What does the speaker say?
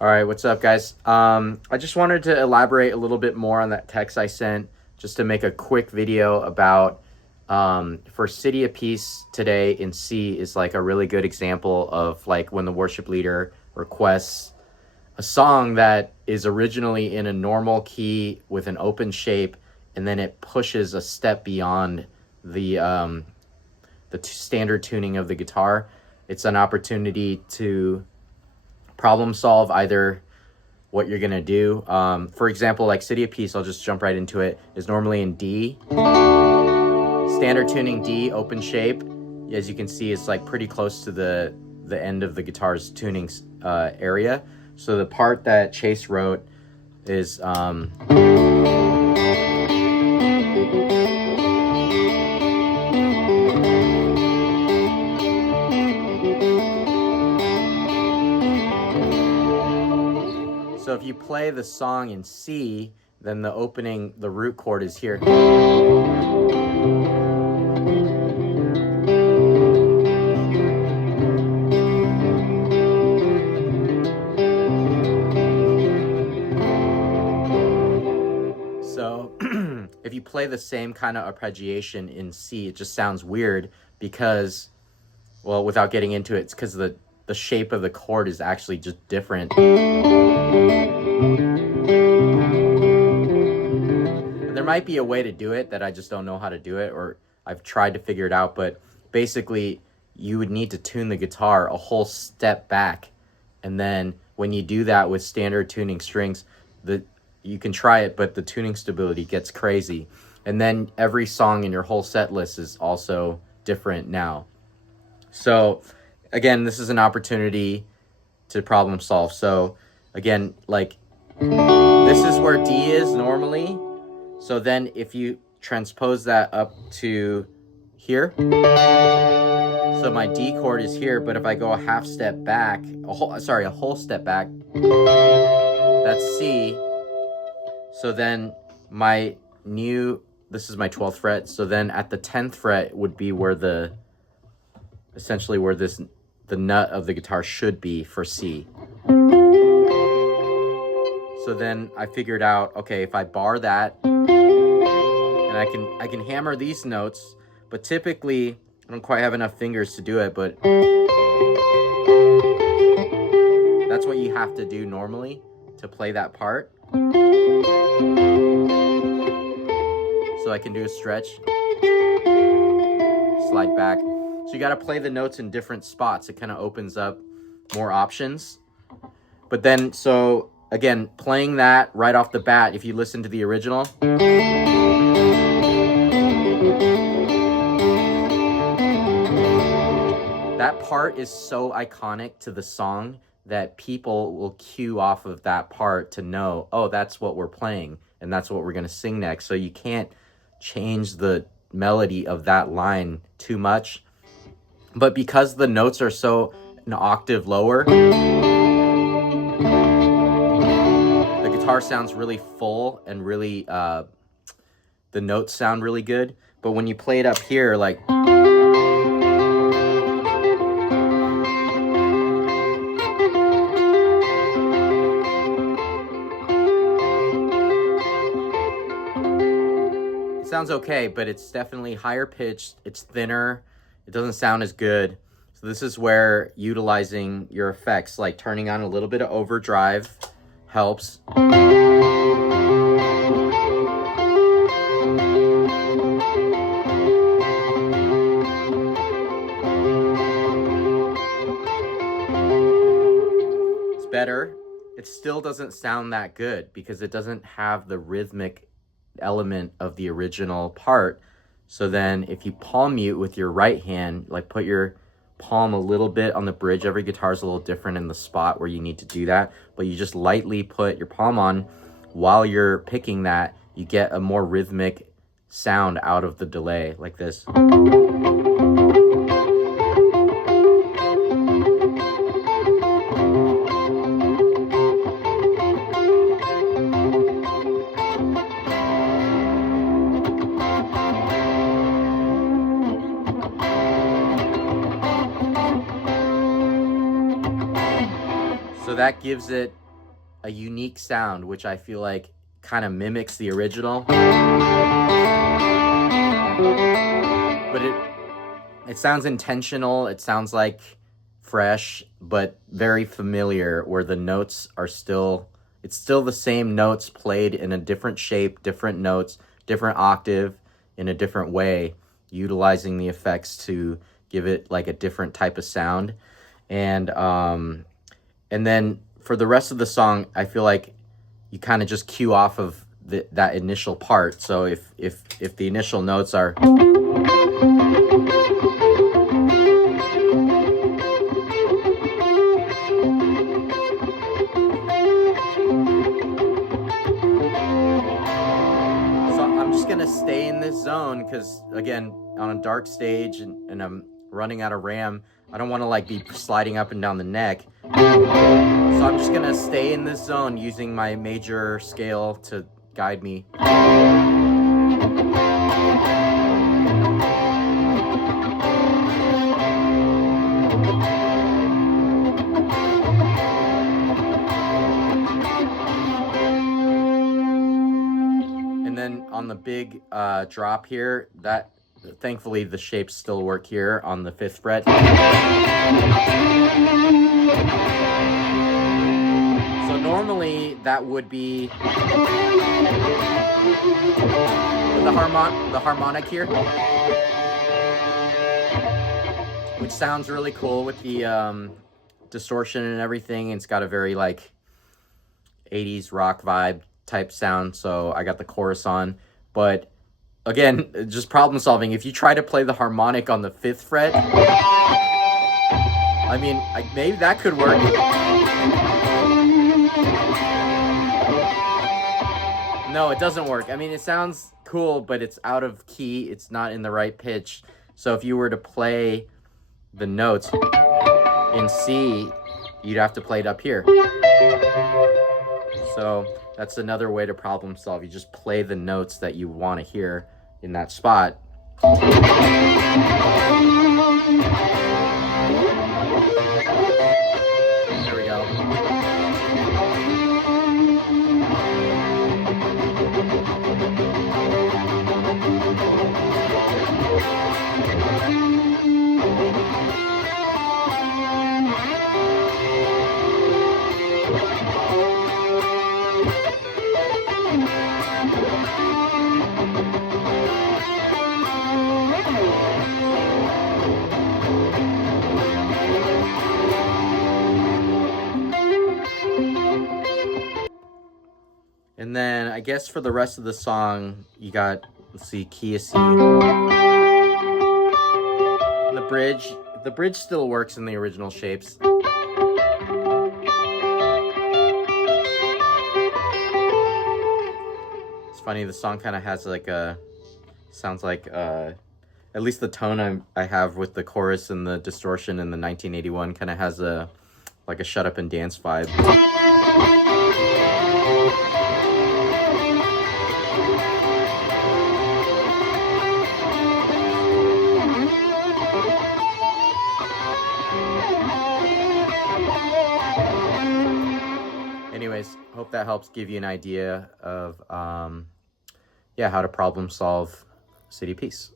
All right, what's up, guys? I just wanted to elaborate a little bit more on that text I sent, just to make a quick video about for City of Peace today in C is like a really good example of like when the worship leader requests a song that is originally in a normal key with an open shape, and then it pushes a step beyond the standard tuning of the guitar. It's an opportunity to problem solve either what you're gonna do. For example, like City of Peace, I'll just jump right into it, is normally in D. Standard tuning D, open shape. As you can see, it's like pretty close to the end of the guitar's tuning area. So the part that Chase wrote is so if you play the song in C, then the root chord is here. So if you play the same kind of arpeggiation in C, it just sounds weird because, well, without getting into it, it's because the shape of the chord is actually just different. There might be a way to do it that I just don't know how to do it, or I've tried to figure it out, but basically you would need to tune the guitar a whole step back, and then when you do that with standard tuning strings, you can try it, but the tuning stability gets crazy. And then every song in your whole set list is also different now. So again, this is an opportunity to problem solve. So again, like this is where D is normally. So then if you transpose that up to here, so my D chord is here, but if I go a half step back, a whole step back, that's C. So then this is my 12th fret. So then at the 10th fret would be where essentially where the nut of the guitar should be for C. So then I figured out, okay, if I bar that, and I can hammer these notes, but typically I don't quite have enough fingers to do it, but that's what you have to do normally to play that part. So I can do a stretch, slide back. So you got to play the notes in different spots. It kind of opens up more options. But then, so again, playing that right off the bat, if you listen to the original, that part is so iconic to the song that people will cue off of that part to know, oh, that's what we're playing and that's what we're going to sing next. So you can't change the melody of that line too much. But because the notes are so an octave lower, the guitar sounds really full and really, the notes sound really good. But when you play it up here, like, sounds okay, but it's definitely higher pitched, it's thinner, it doesn't sound as good. So this is where utilizing your effects, like turning on a little bit of overdrive, helps. It's better. It still doesn't sound that good because it doesn't have the rhythmic element of the original part. So then if you palm mute with your right hand, like put your palm a little bit on the bridge, every guitar is a little different in the spot where you need to do that, but you just lightly put your palm on while you're picking that, you get a more rhythmic sound out of the delay like this. So that gives it a unique sound, which I feel like kind of mimics the original. But it sounds intentional. It sounds like fresh, but very familiar, where the notes are still, it's still the same notes played in a different shape, different notes, different octave, in a different way, utilizing the effects to give it like a different type of sound. And then for the rest of the song, I feel like you kind of just cue off of that initial part. So if the initial notes are, so I'm just gonna stay in this zone because, again, on a dark stage and I'm running out of RAM, I don't want to like be sliding up and down the neck. So I'm just gonna stay in this zone using my major scale to guide me. And then on the big drop here, that thankfully the shapes still work here on the 5th fret. So normally that would be the harmonic here, which sounds really cool with the distortion and everything. It's got a very like 80s rock vibe type sound, so I got the chorus on. But again, just problem solving. If you try to play the harmonic on the 5th fret, I mean, maybe that could work. No, it doesn't work. I mean, it sounds cool, but it's out of key. It's not in the right pitch. So if you were to play the notes in C, you'd have to play it up here. So that's another way to problem solve. You just play the notes that you want to hear in that spot. There we go. And then I guess for the rest of the song, you got, let's see, key of C. The bridge still works in the original shapes. It's funny, the song kind of has like a, sounds like, at least the tone I have with the chorus and the distortion in the 1981 kind of has a, like a shut up and dance vibe. Anyways, hope that helps give you an idea of, yeah, how to problem solve City Piece.